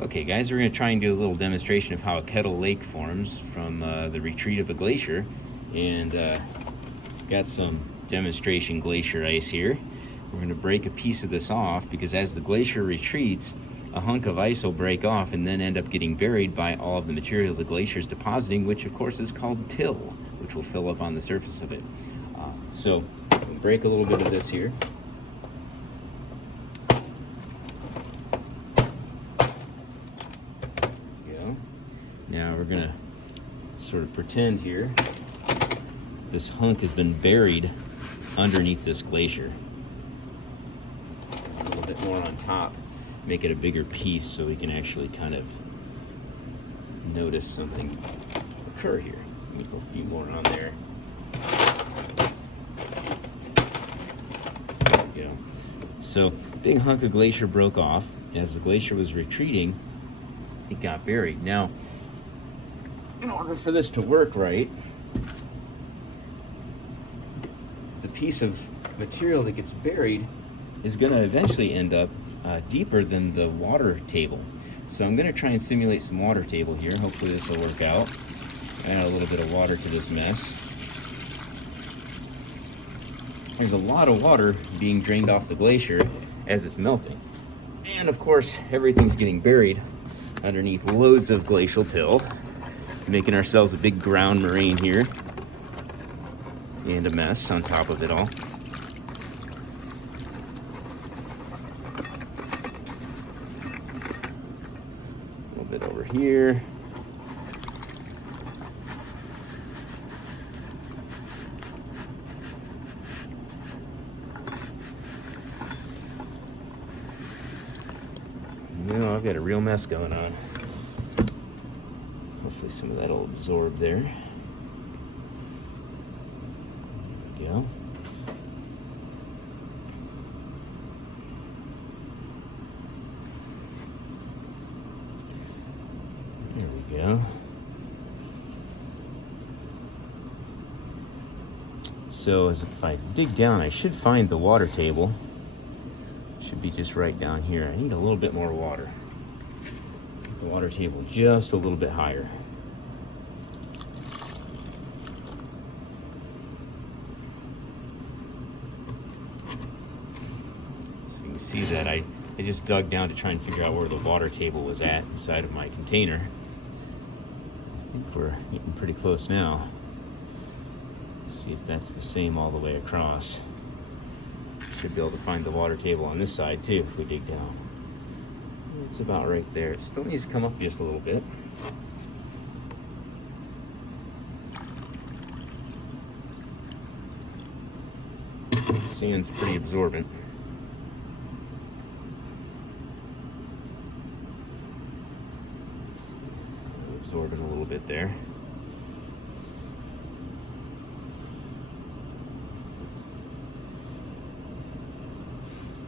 Okay guys, we're going to try and do a little demonstration of how a Kettle Lake forms from the retreat of a glacier. And got some demonstration glacier ice here. We're going to break a piece of this off because as the glacier retreats, a hunk of ice will break off and then end up getting buried by all of the material the glacier is depositing, which of course is called till, which will fill up on the surface of it. So we'll break a little bit of this here. Now we're gonna sort of pretend here this hunk has been buried underneath this glacier. A little bit more on top, make it a bigger piece so we can actually kind of notice something occur here. Let me go a few more on there. There we go. So big hunk of glacier broke off. As the glacier was retreating, it got buried. Now, in order for this to work right, the piece of material that gets buried is going to eventually end up deeper than the water table. So I'm going to try and simulate some water table here. Hopefully this will work out. Add a little bit of water to this mess. There's a lot of water being drained off the glacier as it's melting. And of course, everything's getting buried underneath loads of glacial till, making ourselves a big ground moraine here and a mess on top of it all. A little bit over here. You know, I've got a real mess going on. Hopefully some of that will absorb there. There we go. There we go. So as if I dig down, I should find the water table. Should be just right down here. I need a little bit more water. The water table just a little bit higher. So you can see that I just dug down to try and figure out where the water table was at inside of my container. I think we're getting pretty close now. Let's see if that's the same all the way across. Should be able to find the water table on this side too if we dig down. It's about right there. It still needs to come up just a little bit. The sand's pretty absorbent. Absorbing a little bit there.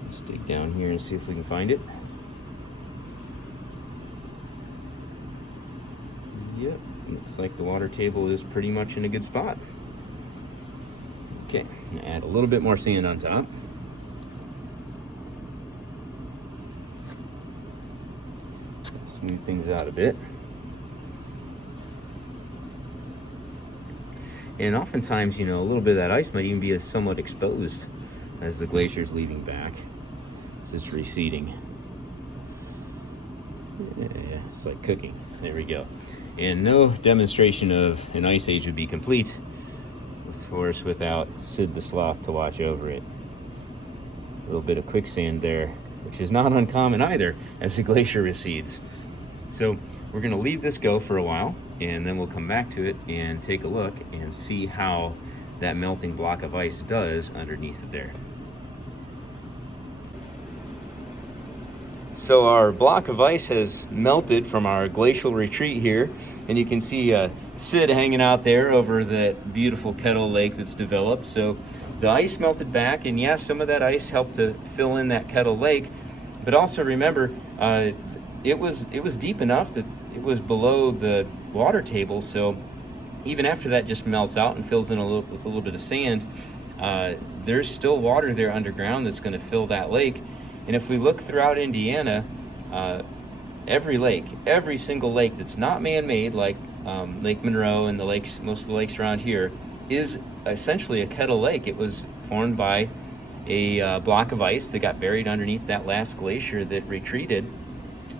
Let's dig down here and see if we can find it. Yep, looks like the water table is pretty much in a good spot. Okay, add a little bit more sand on top. Smooth things out a bit. And oftentimes, you know, a little bit of that ice might even be somewhat exposed as the glacier is leaving back, as it's receding. Yeah, it's like cooking. There we go. And no demonstration of an ice age would be complete, of course, without Sid the Sloth to watch over it. A little bit of quicksand there, which is not uncommon either as the glacier recedes. So we're going to leave this go for a while, and then we'll come back to it and take a look and see how that melting block of ice does underneath it there. So our block of ice has melted from our glacial retreat here, and you can see Sid hanging out there over that beautiful Kettle Lake that's developed. So the ice melted back, and yeah, some of that ice helped to fill in that Kettle Lake, but also remember, it was deep enough that it was below the water table, so even after that just melts out and fills in with a little bit of sand, there's still water there underground that's going to fill that lake. And if we look throughout Indiana, every lake, every single lake that's not man-made, like Lake Monroe and the lakes, most of the lakes around here, is essentially a kettle lake. It was formed by a block of ice that got buried underneath that last glacier that retreated,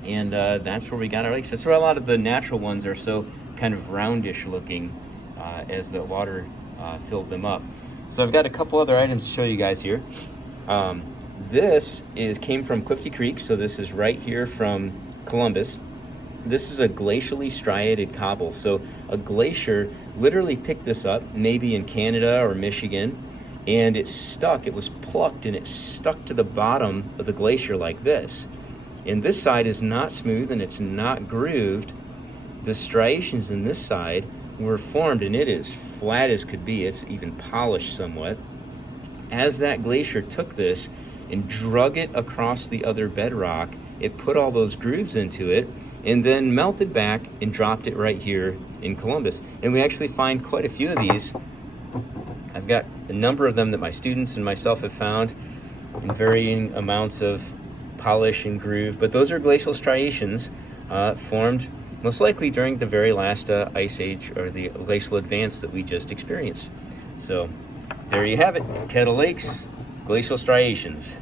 and that's where we got our lakes. That's why a lot of the natural ones are so kind of roundish looking as the water filled them up. So I've got a couple other items to show you guys here. This came from Clifty Creek, so this is right here from Columbus. This is a glacially striated cobble. So a glacier literally picked this up, maybe in Canada or Michigan, and it stuck. It was plucked and it stuck to the bottom of the glacier like this. And this side is not smooth and it's not grooved. The striations in this side were formed, and it is flat as could be. It's even polished somewhat. As that glacier took this and drug it across the other bedrock, it put all those grooves into it and then melted back and dropped it right here in Columbus. And we actually find quite a few of these. I've got a number of them that my students and myself have found in varying amounts of polish and groove, but those are glacial striations formed most likely during the very last ice age, or the glacial advance that we just experienced. So there you have it, Kettle Lakes, glacial striations.